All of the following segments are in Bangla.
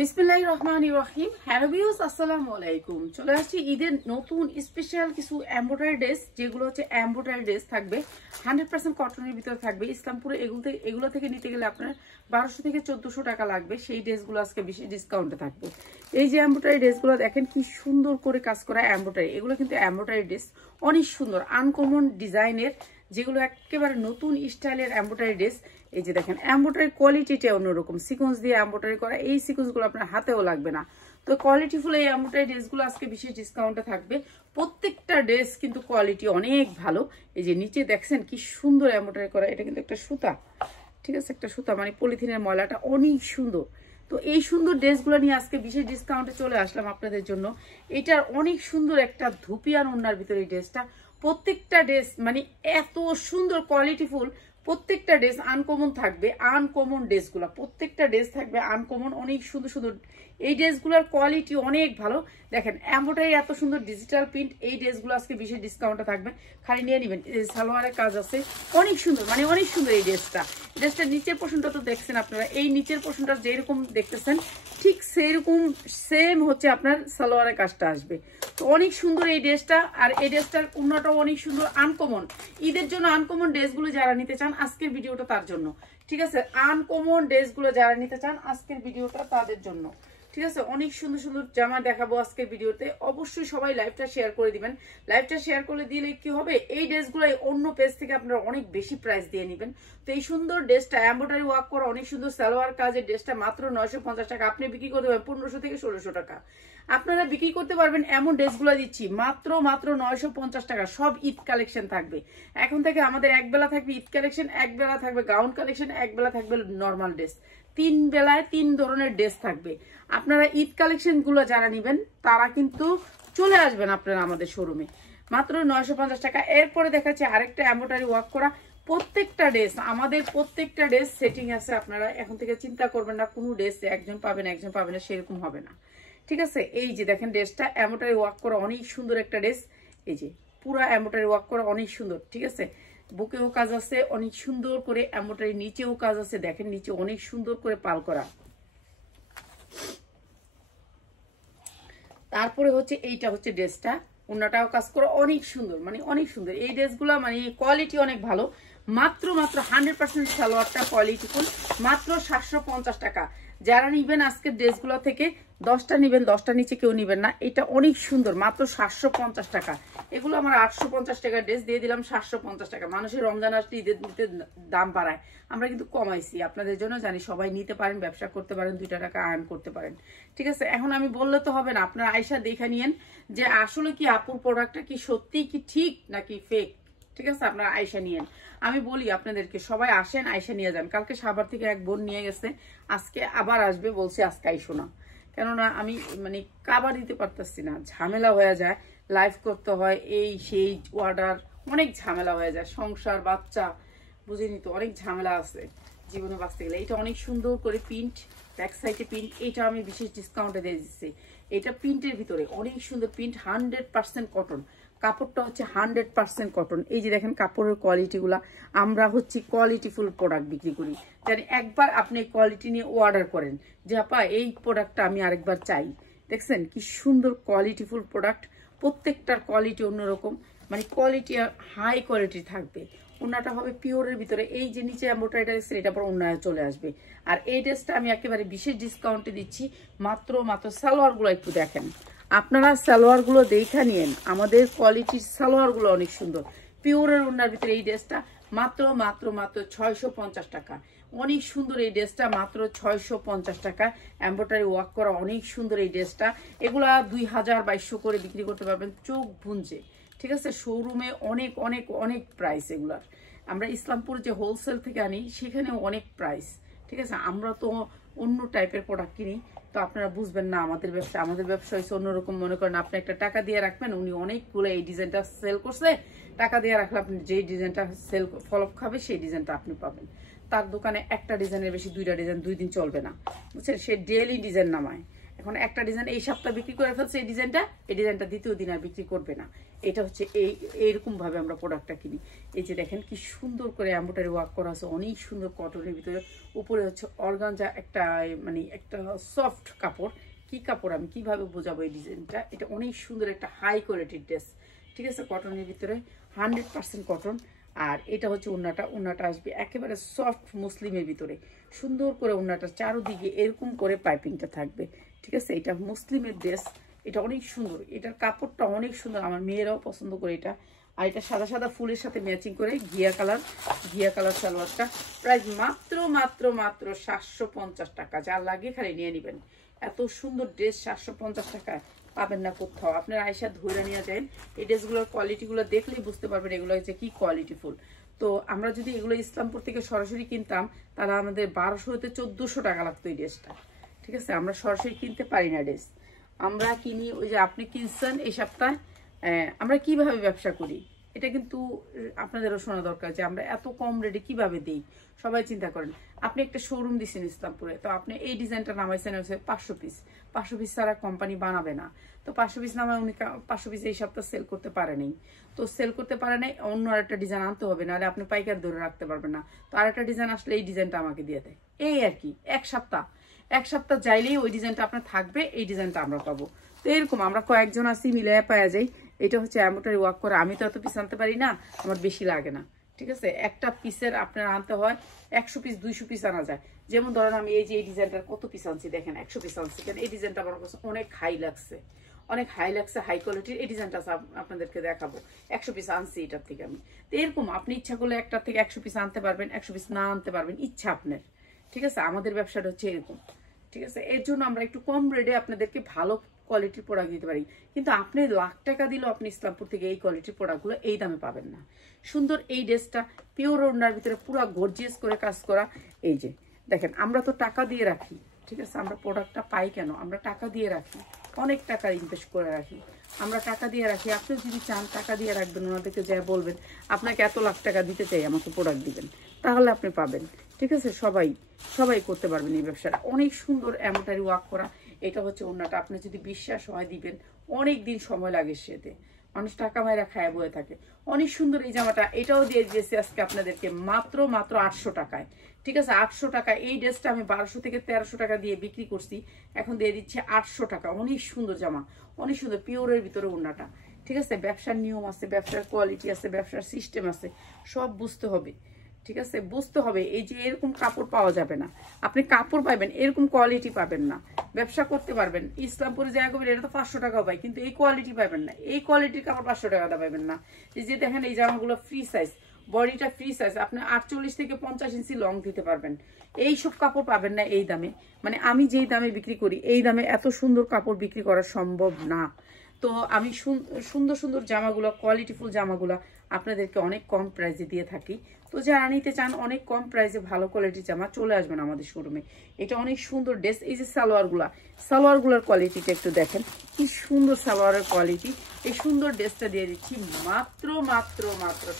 বিসমিল্লাহির রহমানির রহিম। হ্যালো ভিউয়ার্স, আসসালামু আলাইকুম। চলে আসছি ঈদের নতুন স্পেশাল কিছু এমব্রয়ডারি ড্রেস, যেগুলো হচ্ছে এমব্রয়ডারি ড্রেস থাকবে, 100% কটনের ভিতরে থাকবে। ইসলামপুরে এগুলো থেকে নিতে গেলে আপনার 1200 থেকে 1400 টাকা লাগবে। সেই ড্রেসগুলো আজকে বেশি ডিসকাউন্টে থাকবে। এই যে এমব্রয়ডারি ড্রেসগুলো দেখেন কি সুন্দর করে কাজ করা এমব্রয়ডারি। এগুলো কিন্তু এমব্রয়ডারি ড্রেস, অনেক সুন্দর আনকমন ডিজাইনের, যেগুলো একেবারে নতুন স্টাইলের এমব্রয়ডারি ড্রেস। এই যে দেখেন এমব্রয়ডারি কোয়ালিটিটা অন্যরকম, সিকোয়েন্স দিয়ে এমব্রয়ডারি করা। এই সিকোয়েন্সগুলো আপনার হাতেও লাগবে না। তো কোয়ালিটিফুল এই এমব্রয়ডারি ড্রেসগুলো আজকে বিশেষ ডিসকাউন্টে থাকবে। প্রত্যেকটা ড্রেস কিন্তু কোয়ালিটি অনেক ভালো। এই যে নিচে দেখছেন কি সুন্দর এমব্রয়ডারি করা, এটা কিন্তু একটা সুতা, ঠিক আছে, একটা সুতা, মানে পলিথিনের ময়লাটা অনেক সুন্দর। তো এই সুন্দর ড্রেসগুলো নিয়ে আজকে বিশেষ ডিসকাউন্টে চলে আসলাম আপনাদের জন্য। এটার অনেক সুন্দর একটা ধুপিয়ান ওড়নার ভিতরে এই ড্রেসটা। প্রত্যেকটা ড্রেস মানে এত সুন্দর কোয়ালিটিফুল, প্রত্যেকটা ড্রেস আনকমন থাকবে। আনকমন ড্রেসগুলো, প্রত্যেকটা ড্রেস থাকবে আনকমন, অনেক সুন্দর সুন্দর। এই ড্রেসগুলোর কোয়ালিটি অনেক ভালো। দেখেন এমব্রয়ডারি এত সুন্দর ডিজিটাল প্রিন্ট, এই ড্রেসগুলো আজকে বিশেষ ডিসকাউন্টে থাকবে, খালি নিয়ে নেবেন। সালোয়ারের কাজ আছে অনেক সুন্দর, মানে অনেক সুন্দর এই ড্রেসটার নিচের পোর্শনটা তো দেখছেন আপনারা। এই নিচের পোর্শনটা যেরকম দেখতেছেন ঠিক সেইরকম সেম হচ্ছে আপনার সালোয়ারের কাজটা আসবে। তো অনেক সুন্দর এই ড্রেসটা। আর এই ড্রেসটার ওড়নাটাও অনেক সুন্দর আনকমন। ঈদের জন্য আনকমন ড্রেসগুলো যারা নিতে চান আজকের ভিডিওটা তার জন্য, ঠিক আছে। আনকমন ড্রেসগুলো যারা নিতে চান আজকের ভিডিওটা তাদের জন্য, ঠিক আছে। অনেক সুন্দর সুন্দর জামা দেখাবো আজকের ভিডিওতে। অবশ্যই সবাই লাইভটা শেয়ার করে দিবেন। লাইভটা শেয়ার করে দিলে কি হবে, এই ড্রেসগুলো অন্য পেজ থেকে আপনারা অনেক বেশি প্রাইস দিয়ে নেবেন। তো এই সুন্দর ড্রেসটা এমব্রয়ডারি ওয়ার্ক করা অনেক সুন্দর সালোয়ার কাজের ড্রেসটা মাত্র 950 টাকা। আপনি বিক্রি করতে পারবেন 1500 থেকে 1600 টাকা। আপনারা বিক্রি করতে পারবেন এমন ড্রেসগুলো দিচ্ছি মাত্র 950 টাকা। সব ঈদ কালেকশন থাকবে এখন থেকে। আমাদের একবেলা থাকবে ঈদ কালেকশন, একবেলা থাকবে গাউন কালেকশন, একবেলা থাকবে নর্মাল ড্রেস। 3 বেলায় 3 ধরনের ড্রেস থাকবে। আপনারা ঈদ কালেকশন গুলো যারা নিবেন তারা কিন্তু চলে আসবেন আপনারা আমাদের শোরুমে, মাত্র 950 টাকা। এরপরে দেখাচ্ছে আরেকটা এমব্রয়ডারি ওয়ার্ক করা। প্রত্যেকটা ড্রেস, আমাদের প্রত্যেকটা ড্রেস সেটিং আছে। আপনারা এখন থেকে চিন্তা করবেন না কোনো ড্রেস একজন পাবেন একজন পাবেন না, সেরকম হবে না, ঠিক আছে। এই যে দেখেন ড্রেসটা এমব্রয়ডারি ওয়ার্ক করা অনেক সুন্দর একটা ড্রেস। এই যে পুরা এমব্রয়ডারি ওয়ার্ক করা অনেক সুন্দর, ঠিক আছে। বুকেও কাজ আছে অনেক সুন্দর করে, এমব্রয়ডারি নিচেও কাজ আছে। দেখেন নিচে অনেক সুন্দর করে পাল করা। তারপরে হচ্ছে এইটা হচ্ছে ড্রেসটা, ওনাটাও কাজ করা অনেক সুন্দর, মানে অনেক সুন্দর। এই ড্রেসগুলো মানে কোয়ালিটি অনেক ভালো। মাত্র 100% সালোয়ারটা কোয়ালিটিফুল, মাত্র 750 টাকা। যারা নিবেন আজকের ড্রেসগুলো থেকে 10টা নিবেন, 10টা নিচে কেউ নিবেন না। এটা অনেক সুন্দর, মাত্র 750 টাকা। এগুলো আমার 850 টাকার ড্রেস দিয়ে দিলাম 750 টাকা। মানুষের রমজান আসলে ঈদের নিতে দাম বাড়ায়, আমরা কিন্তু কমাইছি আপনাদের জন্য, জানি সবাই নিতে পারেন, ব্যবসা করতে পারেন, 2টা টাকা আর্ন করতে পারেন, ঠিক আছে। এখন আমি বললে তো হবে না, আপনারা আয়সা দেখে নিয়েন যে আসলে কি আপুর প্রোডাক্টটা কি সত্যি কি ঠিক নাকি ফেক, ঠিক আছে। আপনারা আয়সা নিয়েন। আমি বলি আপনাদেরকে সবাই আসেন, আয়সা নিয়ে যান। কালকে সাভার থেকে এক বোন নিয়ে গেছে, আজকে আবার আসবে বলছে, আজকে আইসো না। কেননা আমি মানে কাবার দিতে পারতেছি না, ঝামেলা হয়ে যায়, লাইভ করতে হয়, এই সেই অর্ডার, অনেক ঝামেলা হয়ে যায়, সংসার বাচ্চা বুঝিনি তো, অনেক ঝামেলা আছে জীবনে বাঁচতে গেলে। এটা অনেক সুন্দর করে প্রিন্ট, ব্যাক সাইডে প্রিন্ট, এটা আমি বিশেষ ডিসকাউন্টে দিয়ে দিচ্ছি। এটা প্রিন্টের ভিতরে অনেক সুন্দর প্রিন্ট, 100% কটন। কাপড়টা হচ্ছে 100% কটন। এই যে দেখেন কাপড়ের কোয়ালিটিগুলা, আমরা হচ্ছে কোয়ালিটিফুল প্রোডাক্ট বিক্রি করি, জানি একবার আপনি কোয়ালিটি নিয়ে অর্ডার করেন যে আপা এই প্রোডাক্টটা আমি আরেকবার চাই। দেখছেন কি সুন্দর কোয়ালিটিফুল প্রোডাক্ট, প্রত্যেকটার কোয়ালিটি অন্যরকম, মানে কোয়ালিটি হাই কোয়ালিটি থাকবে। ওনাটা হবে পিওরের ভিতরে। এই যে নিচে এমব্রয়ডারি আছে, এটা পর ওনায় চলে আসবে। আর এই ড্রেসটা আমি একেবারে বিশেষ ডিসকাউন্টে দিচ্ছি, মাত্র সালোয়ারগুলো একটু দেখেন আপনারা, সালোয়ারগুলো দেখে নিয়েন। আমাদের কোয়ালিটির সালোয়ারগুলো অনেক সুন্দর, পিওরের ওনার ভিতরে এই ড্রেসটা মাত্র 650 টাকা। অনেক সুন্দর এই ড্রেসটা, মাত্র 650 টাকা। এমব্রয়ডারি ওয়ার্ক করা অনেক সুন্দর এই ড্রেসটা। এগুলা 2000-2200 করে বিক্রি করতে পারবেন চোখ ভুঞ্জে, ঠিক আছে। শোরুমে অনেক অনেক অনেক প্রাইস এগুলার। আমরা ইসলামপুর যে হোলসেল থেকে আনি সেখানেও অনেক প্রাইস, ঠিক আছে। আমরা তো অন্য টাইপের প্রোডাক্ট কিনি, তো আপনারা বুঝবেন না আমাদের ব্যবসা। আমাদের ব্যবসা হচ্ছে অন্যরকম। মনে করেন আপনি একটা টাকা দিয়ে রাখবেন, উনি অনেকগুলো এই ডিজাইনটা সেল করছে, টাকা দিয়ে রাখলে আপনি যেই ডিজাইনটা সেল ফলপ খাবে সেই ডিজাইনটা আপনি পাবেন। তার দোকানে একটা ডিজাইনের বেশি 2টা ডিজাইন 2 দিন চলবে না, বুঝছেন। সে ডেইলি ডিজাইন নামায়। এখন একটা ডিজাইন এই সপ্তাহ বিক্রি করে ফেলছে এই ডিজাইনটা দ্বিতীয় দিন আর বিক্রি করবে না। এটা হচ্ছে এইরকম ভাবে আমরা প্রোডাক্টটা কিনি। এই যে দেখেন কি সুন্দর করে এমব্রয়ডারি ওয়ার্ক করা আছে, অনেক সুন্দর কটনের ভিতরে, উপরে হচ্ছে অর্গানজা একটা মানে একটা সফট কাপড়। কি কাপড় আমি কিভাবে বোঝাবো এই ডিজাইনটা, এটা অনেক সুন্দর একটা হাই কোয়ালিটির ড্রেস, ঠিক আছে, কটনের ভিতরে 100% কটন। আর এটা হচ্ছে ওড়নাটা আসবে একেবারে সফট মুসলিমের ভিতরে, সুন্দর করে ওড়নাটা চারোদিকে এরকম করে পাইপিংটা থাকবে, ঠিক আছে। এটা মুসলিমের ড্রেস, এটা অনেক সুন্দর, এটার কাপড়টা অনেক সুন্দর, আমার মেয়েরাও পছন্দ করে এটা। আর এটা সাদা সাদা ফুলের সাথে ম্যাচিং করে ঘিয়া কালার সালোয়ারটা, প্রাইস মাত্র 750 টাকা। যা লাগে খালি নিয়ে নেবেন। এত সুন্দর ড্রেস 750 টাকায় পাবেন না কোথাও। আপনার আয়সা ধরে নিয়ে যায়, এই ড্রেসগুলোর কোয়ালিটিগুলো দেখলেই বুঝতে পারবেন এগুলো হচ্ছে কি কোয়ালিটিফুল। তো আমরা যদি এগুলো ইসলামপুর থেকে সরাসরি কিনতাম তাহলে আমাদের 1200 হতে 1400 টাকা লাগতো এই ড্রেসটা, ঠিক আছে। আমরা সরাসরি কিনতে পারি না ড্রেস, আমরা কিনি ওই যে আপনি কিনছেন এই সপ্তাহে। আমরা কিভাবে ব্যবসা করি এটা কিন্তু আপনাদেরও শোনা দরকার, যে আমরা এত কম রেটে কিভাবে দিই। সবাই চিন্তা করেন, আপনি একটা শোরুম দিচ্ছেন ইসলামপুরে, তো আপনি এই ডিজাইনটা নামাইছেন হচ্ছে 500 পিস ছাড়া কোম্পানি বানাবে না। তো 500 পিস নামায় উনি 500 পিস এই সপ্তাহ সেল করতে পারেনি, তো সেল করতে পারে নাই, অন্য আরেকটা ডিজাইন আনতে হবে, নাহলে আপনি পাইকার ধরে রাখতে পারবেন না। তো আরেকটা ডিজাইন আসলে এই ডিজাইনটা আমাকে দিয়ে দেয়, এই আর কি। এক সপ্তাহ যাইলেই ওই ডিজাইনটা আপনার থাকবে, এই ডিজাইনটা আমরা পাবো। তো এরকম আমরা কয়েকজন আসি মিলে পাওয়া যায়। এটা হচ্ছে এমব্রয়ডারি ওয়ার্ক করা, আমি তো এত পিস আনতে পারি না, আমার বেশি লাগে না, ঠিক আছে। একটা পিসের আপনার আনতে হয় 100 পিস 200 পিস আনা যায়। যেমন ধরেন আমি এই যে এই ডিজাইনটার কত পিস আনছি দেখেন, 100 পিস আনছি, কেন এই ডিজাইনটা আমার কাছে অনেক হাই লাগছে, হাই কোয়ালিটির। এই ডিজাইনটা আপনাদেরকে দেখাবো, 100 পিস আনছি এটার থেকে আমি। তো এরকম আপনি ইচ্ছা করলে একটার থেকে 100 পিস আনতে পারবেন, 100 পিস না আনতে পারবেন, ইচ্ছা আপনার, ঠিক আছে। আমাদের ব্যবসাটা হচ্ছে এরকম, ঠিক আছে। এর জন্য আমরা একটু কম রেটে আপনাদেরকে ভালো কোয়ালিটির প্রোডাক্ট দিতে পারি, কিন্তু আপনি লাখ টাকা দিলেও আপনি ইসলামপুর থেকে এই কোয়ালিটির প্রোডাক্টগুলো এই দামে পাবেন না। সুন্দর এই ড্রেসটা পিওর ওড়নার ভিতরে পুরো গর্জিয়াস করে কাজ করা। এই যে দেখেন, আমরা তো টাকা দিয়ে রাখি, ঠিক আছে। আমরা প্রোডাক্টটা পাই কেন, আমরা টাকা দিয়ে রাখি, অনেক টাকা ইনভেস্ট করে রাখি, আমরা টাকা দিয়ে রাখি। আপনি যদি চান টাকা দিয়ে রাখবেন, ওনাদেরকে যা বলবেন আপনাকে এত লাখ টাকা দিতে চাই, আমাকে প্রোডাক্ট দিবেন, তাহলে আপনি পাবেন, ঠিক আছে। সবাই করতে পারবেন এই ব্যবসাটা। অনেক সুন্দর এমব্রয়ডারি ওয়ার্ক করা। এটা হচ্ছে ওড়নাটা, আপনি যদি বিশ্বাস হয় দিবেন, অনেক দিন সময় লাগে সেতে, মানুষ টাকা মায়েরা খায় বয়ে থাকে। অনেক সুন্দর এই জামাটা, এটাও দিয়ে দিয়েছি আজকে আপনাদেরকে মাত্র 800 টাকায়, ঠিক আছে। 800 টাকা। এই ড্রেসটা আমি 1200 থেকে 1300 টাকা দিয়ে বিক্রি করছি, এখন দিয়ে দিচ্ছে 800 টাকা। অনেক সুন্দর জামা, অনেক সুন্দর পিওরের ভিতরে ওড়নাটা, ঠিক আছে। ব্যবসার নিয়ম আছে, ব্যবসার কোয়ালিটি আছে, ব্যবসার সিস্টেম আছে, সব বুঝতে হবে, ঠিক আছে, বুঝতে হবে। এই যে এরকম কাপড় পাওয়া যাবে না, আপনি কাপড় পাবেন এরকম কোয়ালিটি পাবেন না। ব্যবসা করতে পারবেন ইসলামপুরে জায়গা করবেন, এটা তো 500 টাকাও পাই, কিন্তু এই কোয়ালিটি পাবেন না, এই কোয়ালিটির কাপড় 500 টাকা পাবেন না। এই যে দেখেন এই জামাগুলো ফ্রি সাইজ, বডিটা ফ্রি সাইজ, আপনি 48 থেকে 50 ইঞ্চি লং দিতে পারবেন। এই সব কাপড় পাবেন না এই দামে, মানে আমি যেই দামে বিক্রি করি এই দামে এত সুন্দর কাপড় বিক্রি করা সম্ভব না। তো আমি সুন্দর জামাগুলো, কোয়ালিটিফুল জামাগুলো আপনাদেরকে অনেক কম প্রাইসে দিয়ে থাকি। তো যারা নিতে চান অনেক কম প্রাইসে ভালো কোয়ালিটির জামা, চলে আসবেন আমাদের শোরুমে। এটা অনেক সুন্দর ড্রেস। এই যে সালোয়ারগুলোর কোয়ালিটিটা একটু দেখেন, কি সুন্দর সালোয়ারের কোয়ালিটি। এই সুন্দর ড্রেসটা দিয়ে দিচ্ছি মাত্র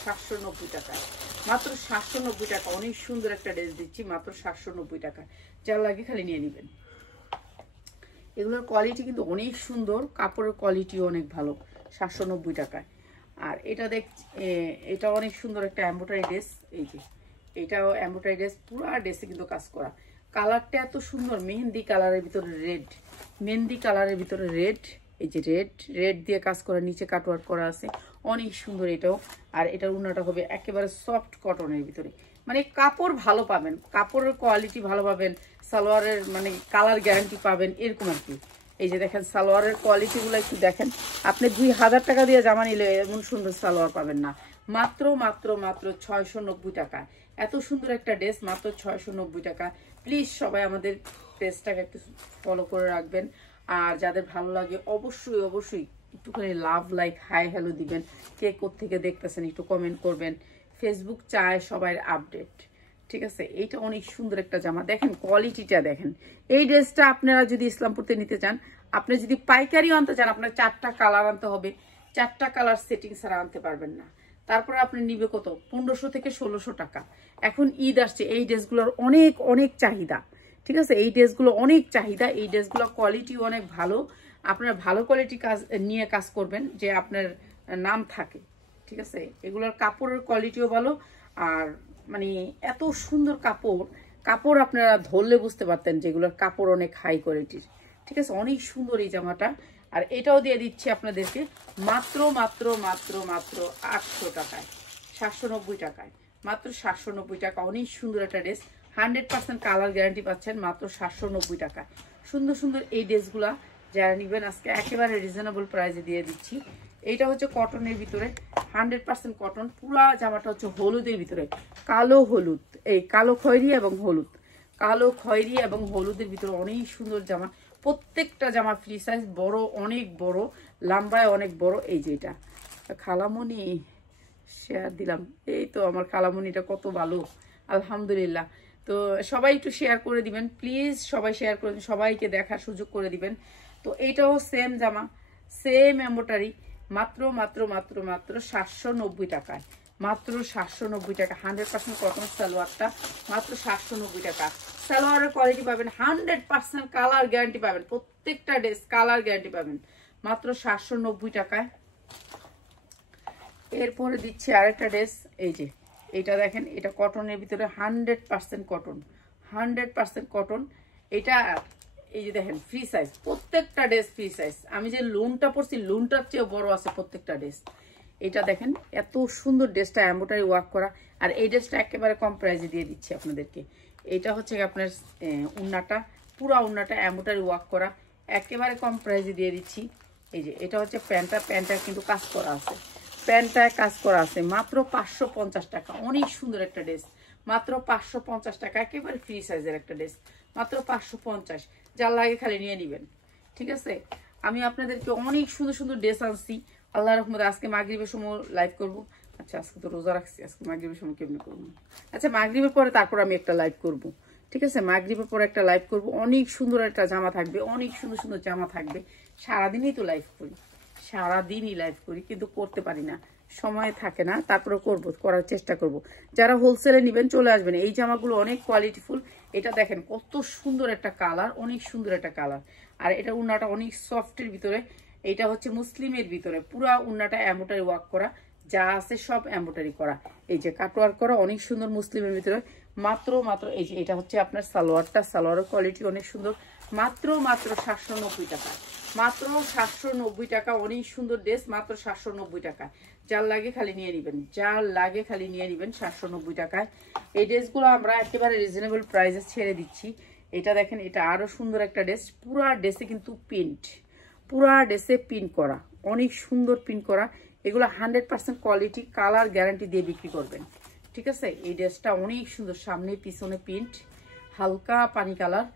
790 টাকায়, মাত্র 790 টাকা। অনেক সুন্দর একটা ড্রেস দিচ্ছি মাত্র 790 টাকা। যার লাগে খালি নিয়ে নেবেন। এগুলোর কোয়ালিটি কিন্তু অনেক সুন্দর, কাপড়ের কোয়ালিটিও অনেক ভালো, 790 টাকায়। আর এটা অনেক সুন্দর একটা এমব্রয়ডারি ড্রেস। এই যে এটাও এমব্রয়ডারি ড্রেস, পুরো ড্রেসে কিন্তু কাজ করা। কালারটা এত সুন্দর, মেহেন্দি কালারের ভিতরে রেড, এই যে রেড দিয়ে কাজ করা, নিচে কাটওয়ার্ক করা আছে, অনেক সুন্দর এটাও। আর এটার ওড়নাটা হবে একেবারে সফট কটনের ভিতরে, মানে কাপড় ভালো পাবেন, কাপড়ের কোয়ালিটি ভালো পাবেন, সালোয়ারের মানে কালার গ্যারান্টি পাবেন, এরকম আর কি। এই যে দেখেন সালোয়ারের কোয়ালিটিগুলো একটু দেখেন, আপনি 2000 টাকা দিয়ে জামা নিলে এমন সুন্দর সালোয়ার পাবেন না। মাত্র 690 টাকা। এত সুন্দর একটা ড্রেস মাত্র 690 টাকা। প্লিজ সবাই আমাদের পেজটাকে একটু ফলো করে রাখবেন। আর যাদের ভালো লাগে অবশ্যই একটুখানি লাভ, লাইক, হাই, হ্যালো দিবেন। কে কোত্থেকে দেখতেছেন একটু কমেন্ট করবেন। ফেসবুক চায় সবাই আপডেট, ঠিক আছে। এইটা অনেক সুন্দর একটা জামা, দেখেন কোয়ালিটিটা দেখেন। এই ড্রেসটা আপনারা যদি ইসলামপুরতে নিতে চান, আপনি যদি পাইকারিও আনতে চান, আপনার 4টা কালার আনতে হবে, 4টা কালার সেটিং ছাড়া আনতে পারবেন না। তারপরে আপনি নিবে কত, 1500 থেকে 1600 টাকা। এখন ঈদ আসছে, এই ড্রেসগুলোর অনেক চাহিদা, ঠিক আছে, এই ড্রেসগুলো অনেক চাহিদা, এই ড্রেসগুলো কোয়ালিটি অনেক ভালো। আপনার ভালো কোয়ালিটি কাজ নিয়ে কাজ করবেন যে আপনার নাম থাকে। ঠিক আছে, এগুলোর কাপড়ের কোয়ালিটিও ভালো। আর মানে এত সুন্দর কাপড় আপনারা ধরলে বুঝতে পারতেন যে এগুলোর কাপড় অনেক হাই কোয়ালিটির। ঠিক আছে, অনেক সুন্দর এই জামাটা। আর এটাও দিয়ে দিচ্ছি আপনাদেরকে মাত্র মাত্র মাত্র মাত্র 800 টাকায়, 790 টাকায়, মাত্র 790 টাকা। অনেক সুন্দর একটা ড্রেস, 100% কালার গ্যারান্টি পাচ্ছেন মাত্র 790 টাকা। সুন্দর সুন্দর এই ড্রেসগুলা যারা নেবেন আজকে একেবারে রিজনেবল প্রাইসে দিয়ে দিচ্ছি। এইটা হচ্ছে কটনের ভিতরে, 100% কটন। পুরা জামাটা হচ্ছে হলুদের ভিতরে, কালো হলুদ, এই কালো খয়েরি এবং হলুদ, কালো খয়েরি এবং হলুদের ভিতরে অনেক সুন্দর জামা। প্রত্যেকটা জামা ফ্রি সাইজ, বড়, অনেক বড়, লম্বায় অনেক বড়। এই যে এটা খালামণি শেয়ার দিলাম, এই তো আমার খালামণিটা কত ভালো, আলহামদুলিল্লাহ। তো সবাই একটু শেয়ার করে দিবেন প্লিজ, সবাই শেয়ার করে দিন, সবাইকে দেখার সুযোগ করে দিবেন। তো এইটাও সেম জামা, সেম এম্বোটারি, মাত্র মাত্র মাত্র মাত্র 790 টাকায়, মাত্র 790 টাকা। 100% কটন সালোয়ারটা মাত্র 790 টাকা। সালোয়ারের কোয়ালিটি পাবেন 100%, কালার গ্যারান্টি পাবেন, প্রত্যেকটা ড্রেস কালার গ্যারান্টি পাবেন মাত্র 790 টাকায়। এরপরে দিচ্ছি আরেকটা ড্রেস, এই যে এটা দেখেন, এটা কটনের ভিতরে 100% কটন, 100% কটন। এটা এই যে দেখেন ফ্রি সাইজ, প্রত্যেকটা ড্রেস ফ্রি সাইজ। আমি যে লোনটা পরছি লোনটার চেয়ে বড় আছে প্রত্যেকটা ড্রেস। এটা দেখেন এত সুন্দর ড্রেসটা, এমব্রয়ডারি ওয়ার্ক করা। আর এই ড্রেসটা একেবারে কম প্রাইসে দিয়ে দিচ্ছি আপনাদেরকে। এটা হচ্ছে আপনার উন্নাটা, পুরা উন্নাটা এমব্রয়ডারি ওয়ার্ক করা, একেবারে কম প্রাইসে দিয়ে দিচ্ছি। এই যে এটা হচ্ছে প্যান্টটা কিন্তু কাজ করা আছে, প্যান্টটায় কাজ করা আছে, মাত্র 550 টাকা। অনেক সুন্দর একটা ড্রেস, মাত্র 550 টাকা, একেবারে ফ্রি সাইজের একটা ড্রেস, মাত্র 550। যার লাগে খালি নিয়ে নেবেন। ঠিক আছে, আমি আপনাদেরকে অনেক সুন্দর সুন্দর ড্রেস আনছি আল্লাহর রহমতে। আজকে মাগরিবের সময় লাইভ করব। আচ্ছা, আজকে তো রোজা রাখছি, আজকে মাগরিবের সময় কেমনি করবো? আচ্ছা, মাগরিবের পরে তারপর আমি একটা লাইভ করব। ঠিক আছে, মাগরিবের পরে একটা লাইভ করব। অনেক সুন্দর একটা জামা থাকবে, অনেক সুন্দর সুন্দর জামা থাকবে। সারাদিনই তো লাইভ করি, সারাদিনই লাইভ করি, কিন্তু করতে পারি না, সময় থাকে না। তারপরে করার চেষ্টা করব। যারা হোলসেলে নেবেন চলে আসবেন। এই জামাগুলো অনেক কোয়ালিটিফুল। এটা দেখেন কত সুন্দর একটা কালার, অনেক সুন্দর একটা কালার। আর এটা উন্নাটা অনেক সফটের ভিতরে, এটা হচ্ছে মুসলিমের ভিতরে, পুরা উন্নাটা এমব্রয়ডারি ওয়ার্ক করা, যা আছে সব এমব্রয়ডারি করা। এই যে কাটওয়ার্ক করা, অনেক সুন্দর মুসলিমের ভিতরে। মাত্র মাত্র এই যে এটা হচ্ছে আপনার সালোয়ারটা, সালোয়ারের কোয়ালিটি অনেক সুন্দর, মাত্র মাত্র 790 টাকা, মাত্র 790 টাকা। অনেক সুন্দর ড্রেস, মাত্র 790 টাকা। যার লাগে খালি নিয়ে নেবেন, যার লাগে খালি নিয়ে নেবেন 790 টাকায়। এই ড্রেসগুলো আমরা একেবারে রিজনেবল প্রাইসে ছেড়ে দিচ্ছি। এটা দেখেন, এটা আরো সুন্দর একটা ড্রেস, পুরা ড্রেসে কিন্তু প্রিন্ট, পুরা ড্রেসে প্রিন্ট করা, অনেক সুন্দর প্রিন্ট করা। এগুলো 100% কোয়ালিটি, কালার গ্যারান্টি দিয়ে বিক্রি করবেন। ঠিক আছে, এই ড্রেসটা অনেক সুন্দর, সামনে পিছনে প্রিন্ট, হালকা পানি কালার।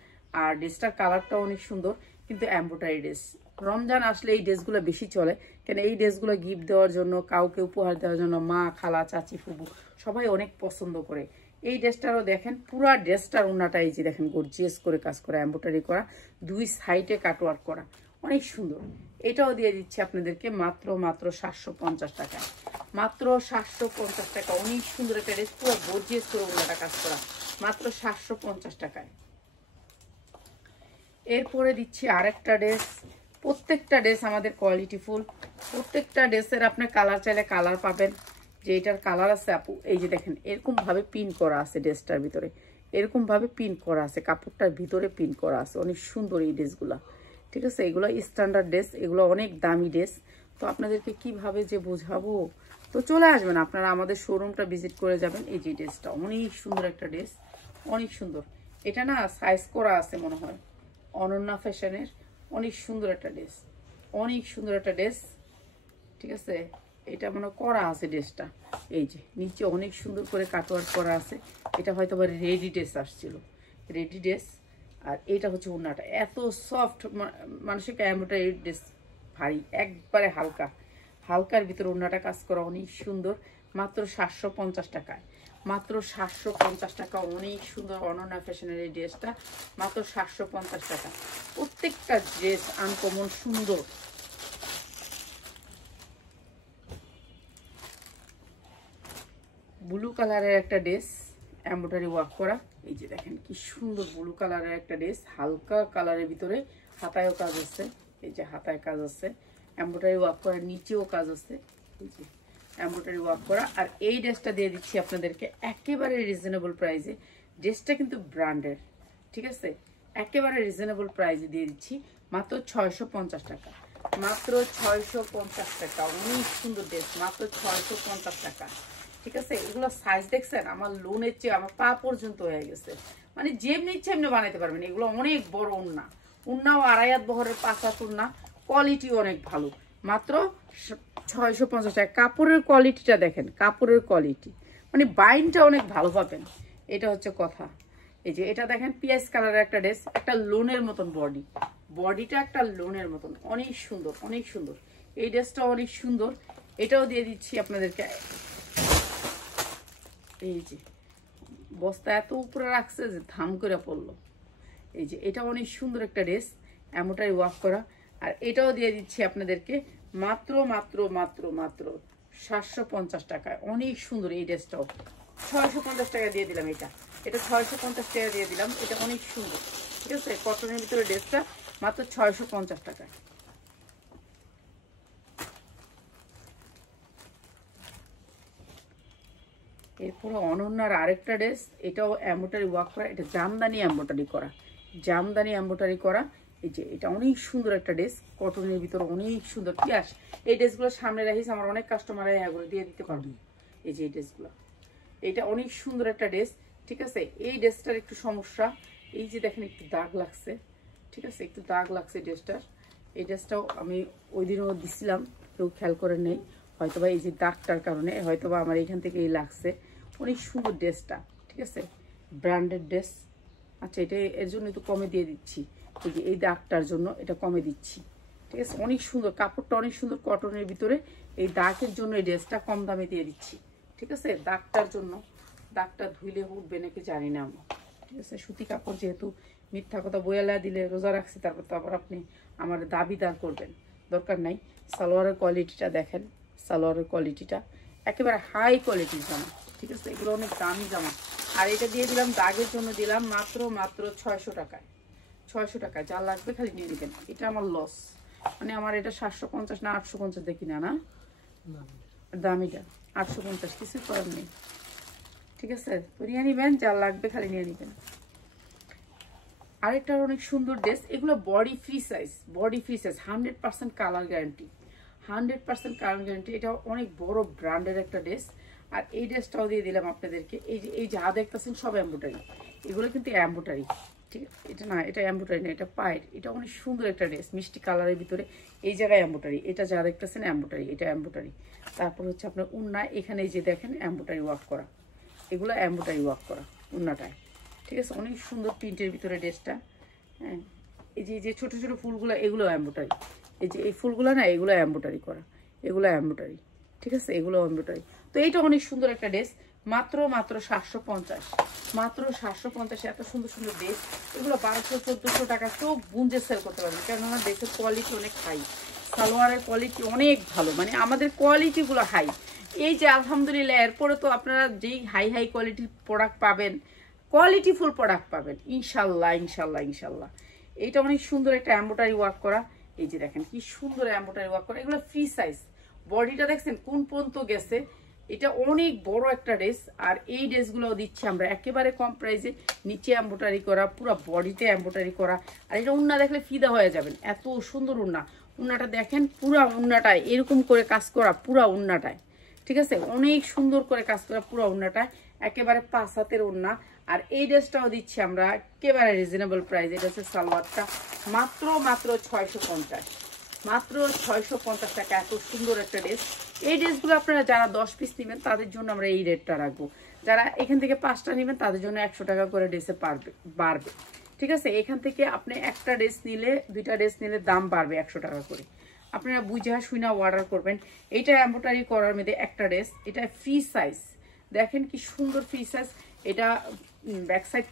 আর ড্রেসটার কালারটা অনেক সুন্দর, কিন্তু এমব্রয়ডারি ড্রেস। রমজান আসলে এই ড্রেসগুলো বেশি চলে, কেন এই ড্রেসগুলো গিফট দেওয়ার জন্য, কাউকে উপহার দেওয়ার জন্য, মা, খালা, চাচি, ফুবু সবাই অনেক পছন্দ করে। এই ড্রেসটারও দেখেন, পুরা ড্রেসটার ওন্নাটা এই যে দেখেন গর্জিয়াস করে কাজ করা, এমব্রয়ডারি করা, দুই সাইডে কাটওয়ার্ক করা, অনেক সুন্দর। এটাও দিয়ে দিচ্ছি আপনাদেরকে মাত্র মাত্র 750 টাকা, মাত্র 750 টাকা। অনেক সুন্দর একটা ড্রেস, পুরো গর্জিয়াস করে ওন্নাটা কাজ করা, মাত্র 750 টাকায়। এরপরে দিচ্ছি আরেকটা ড্রেস। প্রত্যেকটা ড্রেস আমাদের কোয়ালিটিফুল, প্রত্যেকটা ড্রেসের আপনার কালার চাইলে কালার পাবেন। যে এটার কালার আছে আপু, এই যে দেখেন এরকম ভাবে পিন করা আছে ড্রেসটার ভিতরে, এরকম ভাবে পিন করা আছে, কাপড়টার ভিতরে পিন করা আছে, অনেক সুন্দর এই ড্রেসগুলা। ঠিক আছে, এগুলো স্ট্যান্ডার্ড ড্রেস, এগুলো অনেক দামি ড্রেস। তো আপনাদেরকে কিভাবে যে বোঝাবো, তো চলে আসবেন আপনারা, আমাদের শোরুমটা ভিজিট করে যাবেন। এই যে ড্রেসটা অনেক সুন্দর একটা ড্রেস, অনেক সুন্দর। এটা না সাইজ করা আছে মনে হয়, অনন্যা ফ্যাশনের, অনেক সুন্দর একটা ড্রেস, অনেক সুন্দর একটা ড্রেস। ঠিক আছে, এটা মনে করা আছে ড্রেসটা, এই যে নিচে অনেক সুন্দর করে কাটওয়ার্ক করা আছে। এটা হয়তো বা রেডি ড্রেস আসছিল, রেডি ড্রেস। আর এটা হচ্ছে ওন্নাটা, এত সফট, মানুষের এমব্রয়ডারি ড্রেস ভারী, একবারে হালকা, হালকার ভিতরে ওন্নাটা কাজ করা, অনেক সুন্দর। মাত্র 750 টাকায়, মাত্র 750 টাকা। অনেক সুন্দর অনন্যা ফ্যাশনের এই ড্রেসটা, মাত্র 750 টাকা। প্রত্যেকটা ড্রেস আনকমন সুন্দর। ব্লু কালারের একটা ড্রেস, এমব্রয়ডারি ওয়ার্ক করা, এই যে দেখেন কি সুন্দর ব্লু কালারের একটা ড্রেস, হালকা কালারের ভিতরে, হাতায়ও কাজ আছে, এই যে হাতায় কাজ আছে, এমব্রয়ডারি ওয়ার্ক করা, নিচেও কাজ আছে, এই যে এমব্রয়ডারি ওয়ার্ক করা। আর এই ড্রেসটা দিয়ে দিচ্ছি আপনাদেরকে একেবারে রিজনেবল প্রাইসে। ড্রেসটা কিন্তু ব্র্যান্ডের, ঠিক আছে, একেবারে রিজনেবল প্রাইসে দিয়ে দিচ্ছি মাত্র 650 টাকা, মাত্র 650 টাকা। অনেক সুন্দর ড্রেস, মাত্র 650 টাকা, ঠিক আছে। এগুলো সাইজ দেখছেন আমার লোনের চেয়ে আমার পা পর্যন্ত হয়ে গেছে, মানে যেমনি ইচ্ছে এমনি বানাইতে পারবেন। এগুলো অনেক বড় ওন্না, ওন্নাও 2.5 হাত বহরের 5 হাত ওন্না, কোয়ালিটি অনেক ভালো, মাত্র 650 টাকা। কাপড়ের কোয়ালিটিটা দেখেন, কাপড়ের কোয়ালিটি মানে বাইনটা অনেক ভালো পাবেন, এটা হচ্ছে কথা। এই যে এটা দেখেন পিয়াজ কালারের একটা ড্রেস, একটা লোনের মতন বডি, বডিটা একটা লোনের মতন, অনেক সুন্দর, অনেক সুন্দর। এই ড্রেসটা অনেক সুন্দর, এটাও দিয়ে দিচ্ছি আপনাদেরকে। এই যে বস্তা এত উপরে রাখছে যে ধাম করে পড়লো। এই যে এটা অনেক সুন্দর একটা ড্রেস, এমনটাই ওয়ার্ক করা। আর এটাও দিয়ে দিচ্ছি আপনাদেরকে মাত্র মাত্র মাত্র মাত্র 750 টাকায়। অনেক সুন্দর এই ড্রেসটাও, 650 টাকা দিয়ে দিলাম। এটা 650 টাকা দিয়ে দিলাম, এটা অনেক সুন্দর, ঠিক আছে। কটনের ভিতরে ড্রেসটা মাত্র 650 টাকায়। এরপরে অনন্যার আরেকটা ড্রেস, এটাও এমব্রয়ডারি ওয়ার্ক করা, এটা জামদানি এমব্রয়ডারি করা, জামদানি এমব্রয়ডারি করা। এই যে এটা অনেক সুন্দর একটা ড্রেস, কটনের ভিতরে অনেক সুন্দর। কি আস এই ড্রেসগুলো সামনে রাখিস, আমার অনেক কাস্টমার এগুলো দিয়ে দিতে পারবে। এই যে এই ড্রেসগুলো, এটা অনেক সুন্দর একটা ড্রেস, ঠিক আছে। এই ড্রেসটার একটু সমস্যা, এই যে দেখেন একটু দাগ লাগছে, ঠিক আছে, একটু দাগ লাগছে ড্রেসটার। এই ড্রেসটাও আমি ওই দিনও দিছিলাম, কেউ খেয়াল করে নেই হয়তোবা, এই যে দাগটার কারণে হয়তোবা আমার এইখান থেকে এই লাগছে। অনেক সুন্দর ড্রেসটা, ঠিক আছে, ব্র্যান্ডেড ড্রেস। আচ্ছা এটা এর জন্য একটু কমে দিয়ে দিচ্ছি, এই যে এই দাগটার জন্য এটা কমে দিচ্ছি, ঠিক আছে। অনেক সুন্দর কাপড়টা, অনেক সুন্দর কটনের ভিতরে, এই দাগের জন্য এই ড্রেসটা কম দামে দিয়ে দিচ্ছি, ঠিক আছে। দাগটার জন্য, দাগটা ধুইলে উঠবে নাকি জানি না আমি, ঠিক আছে। সুতি কাপড় যেহেতু, মিথ্যা কথা বয়ালা দিলে রোজা রাখছি, তারপর তো আবার আপনি আমার দাবিদার করবেন, দরকার নাই। সালোয়ারের কোয়ালিটিটা দেখেন, সালোয়ারের কোয়ালিটিটা একেবারে হাই কোয়ালিটির জামা, ঠিক আছে। এগুলো অনেক দামি জামা। আর এটা দিয়ে দিলাম দাগের জন্য, দিলাম মাত্র মাত্র 600 টাকায়, 600 টাকায়। যা লাগবে খালি নিয়ে নেবেন। এটা আমার লস, মানে আমার এটা 750 না 850 দেখি না, না দামিটা 850, কিছু করার নেই, ঠিক আছে। তো নিয়ে নিবেন, যা লাগবে খালি নিয়ে নিবেন। আরেকটা অনেক সুন্দর ড্রেস, এগুলো body free size, body free size, 100% colour guarantee, 100% colour guarantee. এটা অনেক বড় ব্র্যান্ডের একটা ড্রেস। আর এই ড্রেসটাও দিয়ে দিলাম আপনাদেরকে। এই যা দেখতেছেন সব এমব্রয়ডারি, এগুলো কিন্তু এমব্রয়ডারি, ঠিক আছে। এটা না, এটা এমব্রয়ডারি না, এটা পায়ের। এটা অনেক সুন্দর একটা ড্রেস, মিষ্টি কালারের ভিতরে, এই জায়গায় এমব্রয়ডারি, এটা যা দেখতেছেন এমব্রয়ডারি, এটা এমব্রয়ডারি। তারপর হচ্ছে আপনার উন্না, এখানে এই যে দেখেন এমব্রয়ডারি ওয়ার্ক করা, এগুলো এমব্রয়ডারি ওয়ার্ক করা উন্নাটায়, ঠিক আছে। অনেক সুন্দর প্রিন্টের ভিতরে ড্রেসটা, হ্যাঁ। এই যে ছোট ছোট ফুলগুলো, এগুলো এমব্রয়ডারি, এই যে এই ফুলগুলো না, এগুলো এমব্রয়ডারি করা, এগুলো এমব্রয়ডারি, ঠিক আছে, এগুলো এমব্রয়ডারি। তো এইটা অনেক সুন্দর একটা ড্রেস, মাত্র মাত্র 750, মাত্র 750। এত সুন্দর সুন্দর ড্রেস, এগুলো 1200-1400 টাকা চোখ বুঞ্জে সেল করতে পারবেন, কেননা ড্রেসের কোয়ালিটি অনেক হাই, সালোয়ারের কোয়ালিটি অনেক ভালো, মানে আমাদের কোয়ালিটিগুলো হাই। এই যে আলহামদুলিল্লাহ, এরপরে তো আপনারা যেই হাই হাই কোয়ালিটির প্রোডাক্ট পাবেন, কোয়ালিটিফুল প্রোডাক্ট পাবেন ইনশাল্লাহ, ইনশাল্লাহ, ইনশাল্লাহ। এইটা অনেক সুন্দর একটা এমব্রয়ডারি ওয়ার্ক করা, এই যে দেখেন কি সুন্দর এমব্রয়ডারি ওয়ার্ক করা। এগুলো ফ্রি সাইজ, বডিটা দেখছেন কোন পর্যন্ত গেছে, এটা অনেক বড় একটা ড্রেস। আর এই ড্রেসগুলো দিচ্ছি আমরা একেবারে কম প্রাইসে, নিচে এমব্রয়ডারি করা, পুরো বডিতে এমব্রয়ডারি করা। আর এটা উন্না দেখলে ফিদা হয়ে যাবেন, এত সুন্দর উন্না। উন্নাটা দেখেন, পুরা উন্নাটায় এরকম করে কাজ করা, পুরা উন্নাটায়, ঠিক আছে, অনেক সুন্দর করে কাজ করা পুরো উন্নাটায়, একেবারে 5 হাতের উন্না। আর এই ড্রেসটাও দিচ্ছি আমরা একেবারে রিজনেবল প্রাইস। এটা হচ্ছে সালোয়ারটা, মাত্র মাত্র 650, মাত্র 650 টাকা। এত সুন্দর একটা ড্রেস। এই ড্রেসগুলো আপনারা যারা 10 পিস নেবেন তাদের জন্য আমরা এই রেটটা রাখবো, যারা এখান থেকে 5টা নেবেন তাদের জন্য 100 টাকা করে ড্রেসে বাড়বে, ঠিক আছে। এখান থেকে আপনি একটা ড্রেস নিলে, 2টা ড্রেস নিলে দাম বাড়বে 100 টাকা করে। আপনারা বুঝা শুনা অর্ডার করবেন। এটা এমব্রয়ডারি করার মধ্যে একটা ড্রেস, এটা ফ্রি সাইজ, দেখেন কি সুন্দর ফ্রি সাইজ। এটা ব্যাক সাইড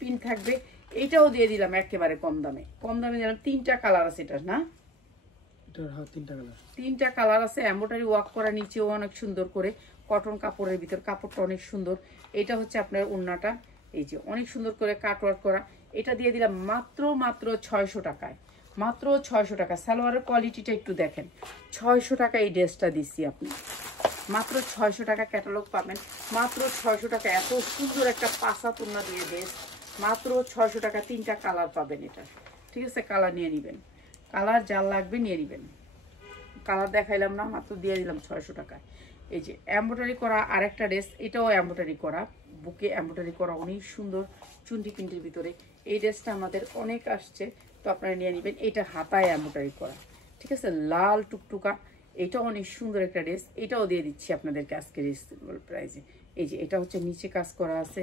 পিন থাকবে। এটাও দিয়ে দিলাম একেবারে কম দামে, কম দামে দিলাম। 3টা কালার আছে এটা, না 3টা কালার আছে। এমব্রয়ডারি ওয়ার্ক করা, নিচেও অনেক সুন্দর করে কটন কাপড়ের ভিতর, কাপড়টা অনেক সুন্দর। এটা হচ্ছে আপনার উন্নাটা, এই যে অনেক সুন্দর করে কাটওয়ার্ক করা, এটা দিয়ে দিলাম মাত্র 600 টাকায়, মাত্র 600 টাকা। সালোয়ারের কোয়ালিটিটা একটু দেখেন, 600 টাকা এই ড্রেসটা দিচ্ছি আপনি, মাত্র 600 টাকা ক্যাটালগ পাবেন, মাত্র 600 টাকা। এত সুন্দর একটা পাসা তুলনা দিয়ে ড্রেস, মাত্র 600 টাকা। 3টা কালার পাবেন এটা, ঠিক আছে? কালার নিয়ে নেবেন, কালার যা লাগবে নিয়ে নেবেন। কালার দেখাইলাম না, মাত্র দিয়ে দিলাম 600 টাকায়। এই যে এমব্রয়ডারি করা আরেকটা ড্রেস, এটাও এমব্রয়ডারি করা, বুকে এমব্রয়ডারি করা, অনেক সুন্দর চুন্ডি প্রিন্টের ভিতরে। এই ড্রেসটা আমাদের অনেক আসছে, তো আপনারা নিয়ে নেবেন। এটা হাতায় এমব্রয়ডারি করা, ঠিক আছে? লাল টুকটুকা, এটা অনেক সুন্দর একটা ড্রেস, এটাও দিয়ে দিচ্ছি আপনাদেরকে আজকে রিজনেবল প্রাইসে। এই যে এটা হচ্ছে নিচে কাজ করা আছে,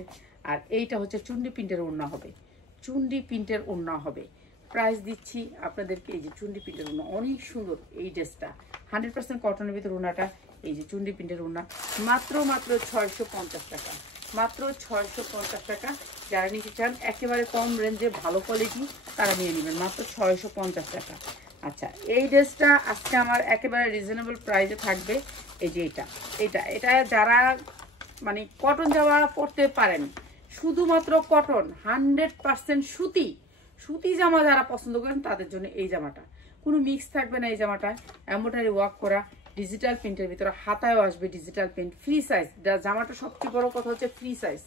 আর এইটা হচ্ছে চুন্ডি প্রিন্টের ওড়না হবে, চুন্ডি প্রিন্টের ওড়না হবে। প্রাইস দিচ্ছি আপনাদেরকে, এই যে চুন্ডি প্রিন্টের ওড়না, অনেক সুন্দর এই ড্রেসটা, 100% কটনের ভিতর ওড়নাটা। এই যে চুন্ডি প্রিন্টের ওড়না, মাত্র 650 টাকা, মাত্র 650 টাকা। যারা নিতে চান একেবারে কম রেঞ্জে ভালো কোয়ালিটি, তারা নিয়ে নেবেন, মাত্র 650 টাকা। আচ্ছা, এই ড্রেসটা আজকে আমার একেবারে রিজনেবল প্রাইসে থাকবে। এই যে এটা যারা মানে কটন জামা পরতে পারেন, শুধুমাত্র কটন, 100% সুতি জামা যারা পছন্দ করেন তাদের জন্য এই জামাটা, কোনো মিক্স থাকবে না এই জামাটা। এমব্রয়ডারি ওয়ার্ক করা, ডিজিটাল প্রিন্টের ভিতরে, হাতায়ও আসবে ডিজিটাল প্রিন্ট, ফ্রি সাইজ। জামাটা সবচেয়ে বড় কথা হচ্ছে ফ্রি সাইজ,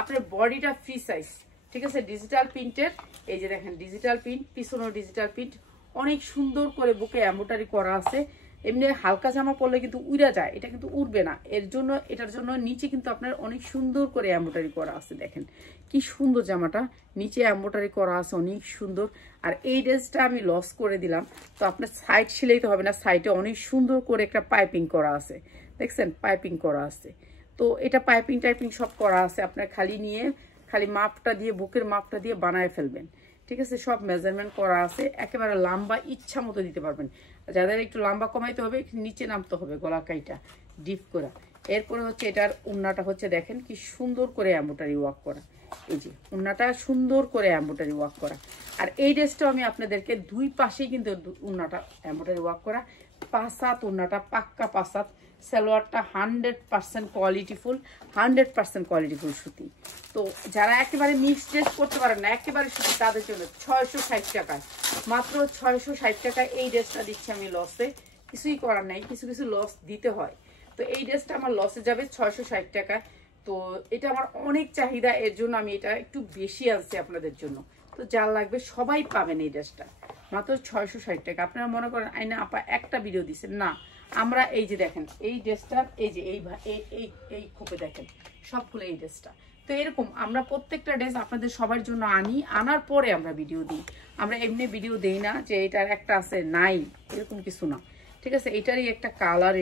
আপনার বডিটা ফ্রি সাইজ, ঠিক আছে? ডিজিটাল প্রিন্টের, এই যে দেখেন ডিজিটাল প্রিন্ট, পিছনেও ডিজিটাল প্রিন্ট, অনেক সুন্দর করে বুকে এমব্রয়ডারি করা আছে। এমনি হালকা জামা পরলে কিন্তু উড়া যায়, এটা কিন্তু উড়বে না। এটার জন্য নিচে কিন্তু আপনার অনেক সুন্দর করে এমব্রয়ডারি করা আছে, দেখেন কি সুন্দর জামাটা, নিচে এমব্রয়ডারি করা আছে অনেক সুন্দর। আর এই ড্রেসটা আমি লস করে দিলাম, তো আপনার সাইড সিলাইতে হবে না, সাইডে অনেক সুন্দর করে একটা পাইপিং করা আছে, দেখছেন পাইপিং করা আছে। তো এটা পাইপিং টাইপিং সব করা আছে, আপনার খালি মাপটা দিয়ে, বুকের মাপটা দিয়ে বানায় ফেলবেন, ঠিক আছে? সব মেজারমেন্ট করা আছে, একেবারে লম্বা ইচ্ছা মতো দিতে পারবেন। যাদের একটু লম্বা কমাইতে হবে, নিচে নামতে হবে গলা কাইটা ডিপ করা। এরপরে হচ্ছে এটার উন্নাটা হচ্ছে দেখেন কি সুন্দর করে এমব্রয়ডারি ওয়ার্ক করা, এই যে উন্নাটা সুন্দর করে এমব্রয়ডারি ওয়ার্ক করা। আর এই ড্রেসটাও আমি আপনাদেরকে দুই পাশেই কিন্তু উন্নাটা এমব্রয়ডারি ওয়ার্ক করা, 5 উন্নাটা পাক্কা 5। সালোয়ারটা 100% কোয়ালিটিফুল, 100% কোয়ালিটিফুল সুতি। তো যারা একেবারে মিক্স ড্রেস করতে পারেন না, একেবারে সুতি, তাদের জন্য 660 টাকায়, মাত্র 660 টাকায় এই ড্রেসটা দিচ্ছি আমি লসে। কিছুই করার নাই, কিছু লস দিতে হয়। তো এই ড্রেসটা আমার লসে যাবে 660 টাকায়। তো এটা আমার অনেক চাহিদা, এর জন্য আমি এটা একটু বেশি আনছি আপনাদের জন্য। তো যার লাগবে সবাই পাবেন এই ড্রেসটা, মাত্র 660 টাকা। আপনারা মনে করেন আইনা আপা একটা ভিডিও দিচ্ছেন না, আমরা এই যে দেখেন এই ড্রেসটা, এই যে এই খোপে দেখেন সবগুলো এই ড্রেসটা। তো এরকম আমরা প্রত্যেকটা ড্রেস আপনাদের সবার জন্য আনার পরে আমরা ভিডিও দিই। আমরা এমনি ভিডিও দেই না যে এটার একটা আছে নাই, এরকম কিছু না, ঠিক আছে? এটারই একটা কালার,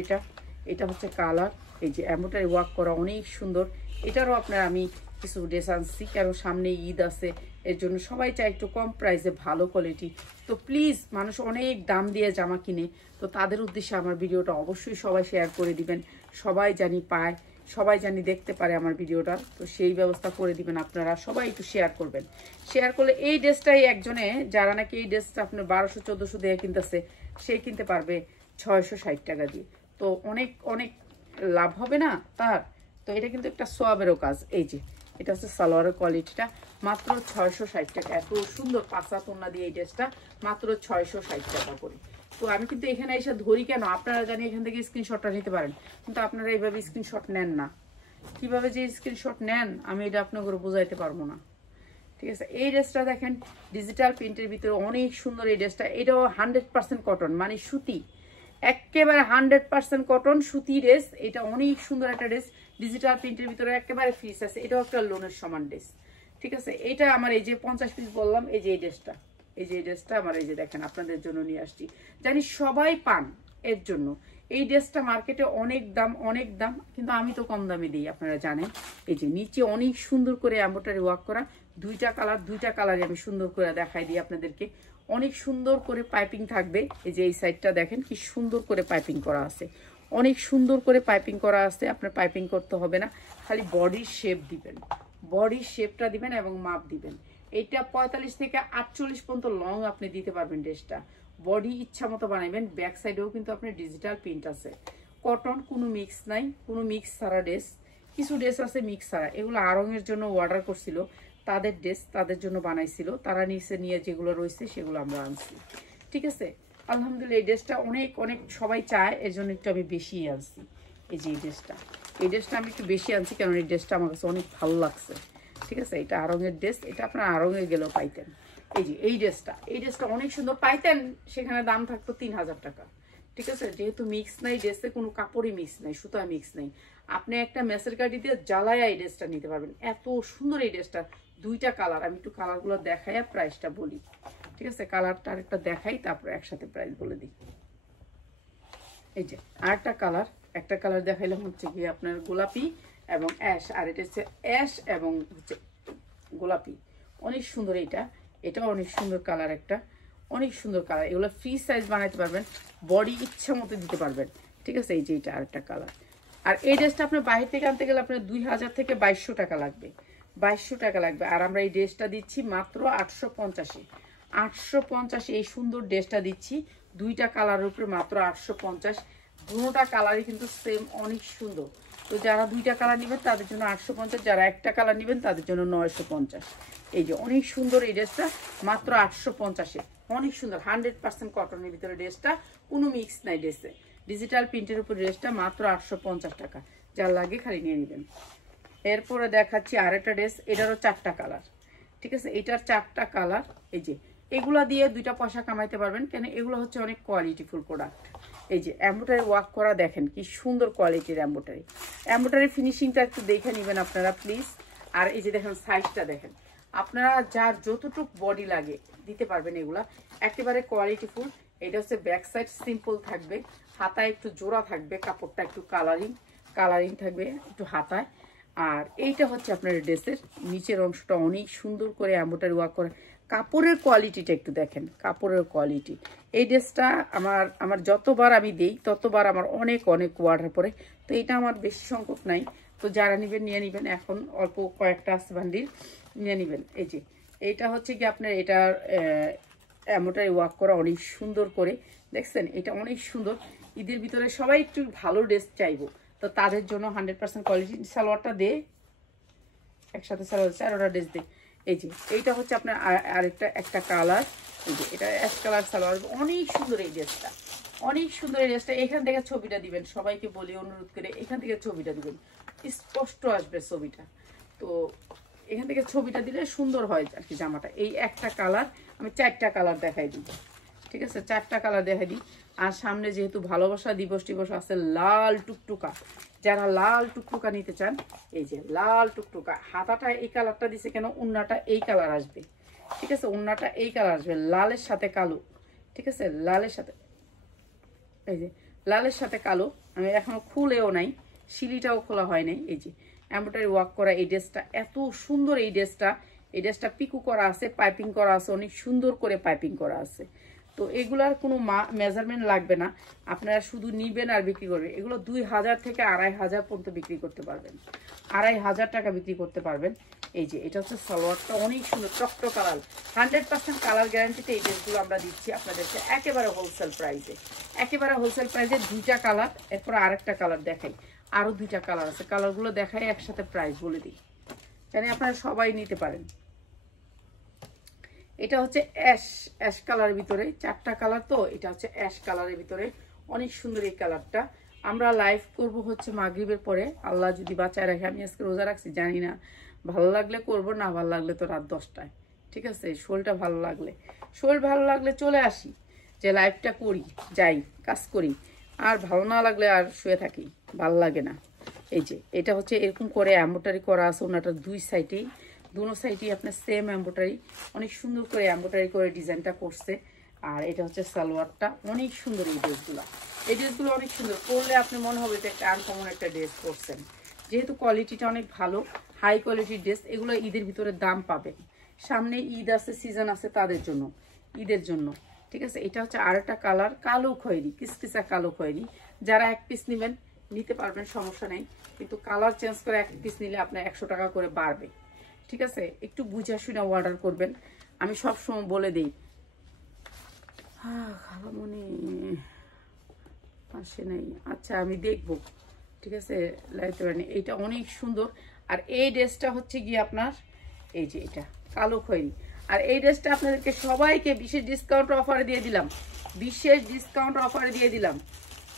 এটা হচ্ছে কালার। এই যে এমব্রয়ডারি ওয়ার্ক করা অনেক সুন্দর, এটারও আপনার আমি কিছু ড্রেস আনছি, কারণ সামনে ঈদ আছে, এর জন্য সবাই চায় একটু কম প্রাইসে ভালো কোয়ালিটি। তো প্লিজ, মানুষ অনেক দাম দিয়ে জামা কিনে, তো তাদের উদ্দেশ্যে আমার ভিডিওটা অবশ্যই সবাই শেয়ার করে দিবেন, সবাই জানি পায়, সবাই জানি দেখতে পারে আমার ভিডিওটা। তো সেই ব্যবস্থা করে দিবেন আপনারা, সবাই একটু শেয়ার করবেন। শেয়ার করলে এই ড্রেসটাই একজনে, যারা নাকি এই ড্রেসটা আপনার 1200-1400 দিয়ে কিনতেছে, সে কিনতে পারবে 660 টাকা দিয়ে। তো অনেক লাভ হবে না তার? তো এটা কিন্তু একটা সোয়াবেরও কাজ। এই যে এটা হচ্ছে সালোয়ারের কোয়ালিটিটা, মাত্র 660 টাকা। এত সুন্দর 5 ওন্না দিয়ে এই ড্রেসটা মাত্র 660 টাকা করে। তো আমি কিন্তু এখানে এসে ধরি কেন, আপনারা জানি এখান থেকে স্ক্রিনশটটা নিতে পারেন, কিন্তু আপনারা এইভাবে স্ক্রিনশট নেন না। কিভাবে যে স্ক্রিনশট নেন আমি এটা আপনাকে বোঝাইতে পারবো না, ঠিক আছে? এই ড্রেসটা দেখেন ডিজিটাল প্রিন্টের ভিতরে অনেক সুন্দর এই ড্রেসটা। এটাও 100% কটন, মানে সুতি, একেবারে 100% কটন সুতি ড্রেস। এটা অনেক সুন্দর একটা ড্রেস, ডিজিটাল প্রিন্টের ভিতরে একেবারে ফ্রিস আছে। এটাও একটা লোনের সমান ড্রেস, ঠিক আছে? এটা আমার এই যে 50 পিস বললাম, এই যে এই ড্রেসটা আমার এই যে দেখেন আপনাদের জন্য নিয়ে আসছি, জানি সবাই পান, এর জন্য। এই ড্রেসটা মার্কেটে অনেক দাম, কিন্তু আমি তো কম দামে দিই, আপনারা জানেন। এই যে নিচে অনেক সুন্দর করে এমব্রয়ডারি ওয়ার্ক করা, দুইটা কালার আমি সুন্দর করে দেখাই দিই আপনাদেরকে। অনেক সুন্দর করে পাইপিং থাকবে। এই যে এই সাইডটা দেখেন কি সুন্দর করে পাইপিং করা আছে, অনেক সুন্দর করে পাইপিং করা আছে। আপনার পাইপিং করতে হবে না, খালি বডির শেপ দিবেন, বডির শেপটা দিবেন এবং মাপ দিবেন। এটা 45 থেকে 48 পর্যন্ত লং আপনি দিতে পারবেন ড্রেসটা, বডি ইচ্ছা মতো বানাইবেন। ব্যাক সাইডেও কিন্তু আপনার ডিজিটাল প্রিন্ট আছে, কটন, কোনো মিক্স নাই, কোনো মিক্স ছাড়া ড্রেস। কিছু ড্রেস আছে মিক্স ছাড়া, এগুলো আরঙের জন্য অর্ডার করছিল, তাদের ড্রেস তাদের জন্য বানাইছিল, তারা নিচে নিয়ে যেগুলো রয়েছে সেগুলো আমরা আনছি। ঠিক আছে, আলহামদুলিল্লাহ এই ড্রেসটা অনেক অনেক সবাই চায়, এর জন্য একটু আমি বেশি আনছি। এই যে এই ড্রেসটা আমি একটু বেশি আনছি, কারণ এই ড্রেসটা আমার কাছে অনেক ভালো লাগছে। ঠিক আছে, এটা আরঙের ড্রেস, এটা আপনার আরঙে গেলেও পাইতেন। এই যে এই ড্রেসটা অনেক সুন্দর পাইতেন, সেখানে দাম থাকতো 3000 টাকা। ঠিক আছে, যেহেতু মিক্স নাই ড্রেসে, কোনো কাপড়ই মিক্স নাই, সুতা মিক্স নাই, আপনি একটা মেসের কাটি দিয়ে জ্বালায় এই ড্রেসটা নিতে পারবেন। এত সুন্দর এই ড্রেসটা, দুইটা কালার, আমি একটু কালারগুলো দেখাই আর প্রাইসটা বলি। ঠিক আছে, কালারটা আরেকটা দেখাই, তারপরে একসাথে প্রাইস বলে দিই। এই যে আরেকটা কালার, একটা কালার দেখাইলাম হচ্ছে কি আপনার গোলাপি এবং অ্যাশ, আর এটা হচ্ছে অ্যাশ এবং হচ্ছে গোলাপি। অনেক সুন্দর এটাও অনেক সুন্দর কালার, একটা অনেক সুন্দর কালার। এগুলো ফ্রি সাইজ বানাইতে পারবেন, বডি ইচ্ছা মতো দিতে পারবেন। ঠিক আছে, এই যে এটা আরেকটা কালার। আর এই ড্রেসটা আপনার বাইরে থেকে আনতে গেলে আপনার 2000 থেকে 2200 টাকা লাগবে, 2200 টাকা লাগবে। আর আমরা এই ড্রেসটা দিচ্ছি মাত্র 850-এ। 850 এই সুন্দর ড্রেসটা দিচ্ছি, দুইটা কালারের উপরে মাত্র 850। দুটোটা কালারই কিন্তু সেম, অনেক সুন্দর। তো যারা দুইটা কালার নেবেন তাদের জন্য 850, যারা একটা কালার নেবেন তাদের জন্য 950। এই যে অনেক সুন্দর এই ড্রেসটা মাত্র 850-এ, অনেক সুন্দর 100% কটনের ভিতরে ড্রেসটা, কোনো মিক্স নাই ড্রেসে। ডিজিটাল প্রিন্টের উপর ড্রেসটা মাত্র 850 টাকা, যার লাগে খালি নিয়ে নেবেন। এরপরে দেখাচ্ছি আরেকটা ড্রেস, এটারও 4টা কালার। ঠিক আছে, এটার 4টা কালার। এই যে এগুলা দিয়ে 2টা পয়সা কামাইতে পারবেন, কেন এগুলো হচ্ছে অনেক কোয়ালিটিফুল প্রোডাক্ট। এই যে এমব্রয়ডারি ওয়ার্ক করা, দেখেন কি সুন্দর কোয়ালিটির এমব্রয়ডারি ফিনিশিংটা একটু দেখে নেবেন আপনারা প্লিজ। আর এই যে দেখেন সাইজটা দেখেন, আপনারা যার যতটুক বডি লাগে দিতে পারবেন, এগুলা একেবারে কোয়ালিটিফুল। এটা হচ্ছে ব্যাক সাইড সিম্পল থাকবে, হাতায় একটু জোড়া থাকবে, কাপড়টা একটু কালারিং থাকবে একটু হাতায়। আর এইটা হচ্ছে আপনার ড্রেসের নিচের অংশটা অনেক সুন্দর করে এমব্রয়ডারি ওয়ার্ক করে। কাপড়ের কোয়ালিটিটা একটু দেখেন, কাপড়ের কোয়ালিটি। এই ড্রেসটা আমার যতবার আমি দিই ততবার আমার অনেক অর্ডার পড়ে, তো এটা আমার বেশি সংখ্যক নাই। তো যারা নেবেন নিয়ে নেবেন, এখন অল্প কয়েকটা আছে বান্ডিল, নিয়ে নেবেন। এই যে এইটা হচ্ছে কি আপনার এটার এমব্রয়ডারি ওয়ার্ক করা অনেক সুন্দর করে, দেখছেন এটা অনেক সুন্দর। ঈদের ভিতরে সবাই একটু ভালো ড্রেস চাইবো, তো তাদের জন্য 100% কোয়ালিটি। সালোয়ারটা দে একসাথে, সালোয়ার 4টা ড্রেস দে। এই যে এইটা হচ্ছে আপনার একটা কালার, এই যে এটা অ্যাশ কালার সালোয়ার, অনেক সুন্দর এই ড্রেসটা, অনেক সুন্দর এই ড্রেসটা। এখান থেকে ছবিটা দিবেন, সবাইকে বলি অনুরোধ করে এখান থেকে ছবিটা দিবেন, স্পষ্ট আসবে ছবিটা। তো এখান থেকে ছবিটা দিলে সুন্দর হয় আর কি জামাটা। এই একটা কালার, আমি 4টা কালার দেখাই দিই। ঠিক আছে, 4টা কালার দেখাই দিই। আর সামনে যেহেতু ভালোবাসা দিবস টিবস আছে, লাল টুকটুকা, যারা লাল টুকটুকা নিতে চান, এই যে লাল টুকটুকা, হাতাটা এই কালারটা দিছে কেন, উন্নাটা এই কালার আসবে। ঠিক আছে, উন্নাটা এই কালার আসবে, লালের সাথে কালো। ঠিক আছে, লালের সাথে, এই যে লালের সাথে কালো। আমি এখনো খুলেও নাই, শিলিটাও খোলা হয় নাই। এই যে এমব্রয়ডারি ওয়ার্ক করা এই ড্রেসটা, এত সুন্দর এই ড্রেসটা পিকু করা আছে, পাইপিং করা আছে, অনেক সুন্দর করে পাইপিং করা আছে। তো এগুলার কোনো মেজারমেন্ট লাগবে না, আপনারা শুধু নিবেন আর বিক্রি করবেন। এগুলো 2000 থেকে 2500 পর্যন্ত বিক্রি করতে পারবেন, 2500 টাকা বিক্রি করতে পারবেন। এই যে এটা হচ্ছে সালোয়ারটা, অনেক সুন্দর টকটক কালার, 100% কালার গ্যারান্টিতে এই ড্রেসগুলো আমরা দিচ্ছি আপনাদেরকে একেবারে হোলসেল প্রাইসে। 2টা কালার, এরপর আরেকটা কালার দেখাই, আরো 2টা কালার আছে, কালারগুলো দেখাই একসাথে প্রাইস বলে দিই, জানি আপনারা সবাই নিতে পারেন। এটা হচ্ছে অ্যাশ কালারের ভিতরে, 4টা কালার, তো এটা হচ্ছে অ্যাশ কালারের ভিতরে, অনেক সুন্দর এই কালারটা। আমরা লাইভ করব হচ্ছে মাগরিবের পরে, আল্লাহ যদি বাঁচায় রাখে। আমি আজকে রোজা রাখছি, জানি না, ভালো লাগলে করব, না ভালো লাগলে তো রাত 10টায়। ঠিক আছে, শরীর ভালো লাগলে চলে আসি, যে লাইভটা করি, যাই কাজ করি। আর ভালো না লাগলে আর শুয়ে থাকি, ভালো লাগে না। এই যে এটা হচ্ছে এরকম করে এমব্রয়ডারি করা আছে, ওনাটার দুই সাইডেই, দুনো সাইডেই আপনার সেম এমব্রয়ডারি, অনেক সুন্দর করে এমব্রয়ডারি করে ডিজাইনটা করছে। আর এটা হচ্ছে সালোয়ারটা, অনেক সুন্দর এই ড্রেসগুলো অনেক সুন্দর, পরলে আপনি মনে হবে যে একটা আনকমন একটা ড্রেস পরছেন। যেহেতু কোয়ালিটিটা অনেক ভালো, হাই কোয়ালিটির ড্রেস, এগুলো ঈদের ভিতরে দাম পাবেন। সামনে ঈদ আছে, সিজন আছে তাদের জন্য, ঈদের জন্য। ঠিক আছে, এটা হচ্ছে আরেকটা কালার, কালো খয়েরি, কিসকিসা কালো খয়েরি। যারা এক পিস নেবেন নিতে পারবেন, সমস্যা নেই, কিন্তু কালার চেঞ্জ করে এক পিস নিলে আপনার 100 টাকা করে বাড়বে। ঠিক আছে, একটু বুঝা শুনে অর্ডার করবেন, আমি সবসময় বলে দিই। খালামণি আসে নাই, আচ্ছা আমি দেখবো। ঠিক আছে, লাগাইতে পারেন। এইটা অনেক সুন্দর। আর এই ড্রেসটা হচ্ছে গিয়ে আপনার এই যে এটা কালো খয়েরি। আর এই ড্রেসটা আপনাদেরকে সবাইকে বিশেষ ডিসকাউন্ট অফারে দিয়ে দিলাম, বিশেষ ডিসকাউন্ট অফারে দিয়ে দিলাম।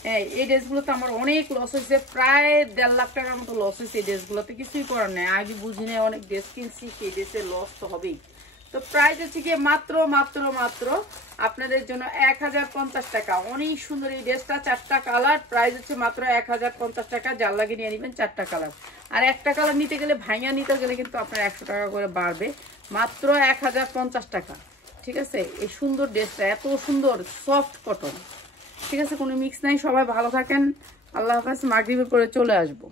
হ্যাঁ, এই ড্রেসগুলোতে আমার অনেক লস হয়েছে, প্রায় 1.5 লাখ টাকার মতো লস হয়েছে এই ড্রেসগুলোতে। কিছুই করার নেই, আগে বুঝি নেই, অনেক ড্রেস কিনছি, সেই ড্রেসের লস তো হবেই। তো প্রাইস হচ্ছে গিয়ে মাত্র মাত্র মাত্র আপনাদের জন্য 1050 টাকা। অনেক সুন্দর এই ড্রেসটা, 4টা কালার, প্রাইস হচ্ছে মাত্র 1050 টাকা। যার লাগে নিয়ে নেবেন 4টা কালার। আর একটা কালার নিতে গেলে, ভাঙা নিতে গেলে কিন্তু আপনার 100 টাকা করে বাড়বে। মাত্র 1050 টাকা, ঠিক আছে। এই সুন্দর ড্রেসটা এত সুন্দর, সফট কটন, ঠিক আছে, কোনো মিক্স নাই। সবাই ভালো থাকেন, আল্লাহ হাফেজ। মাগরিবের পরে চলে আসবো।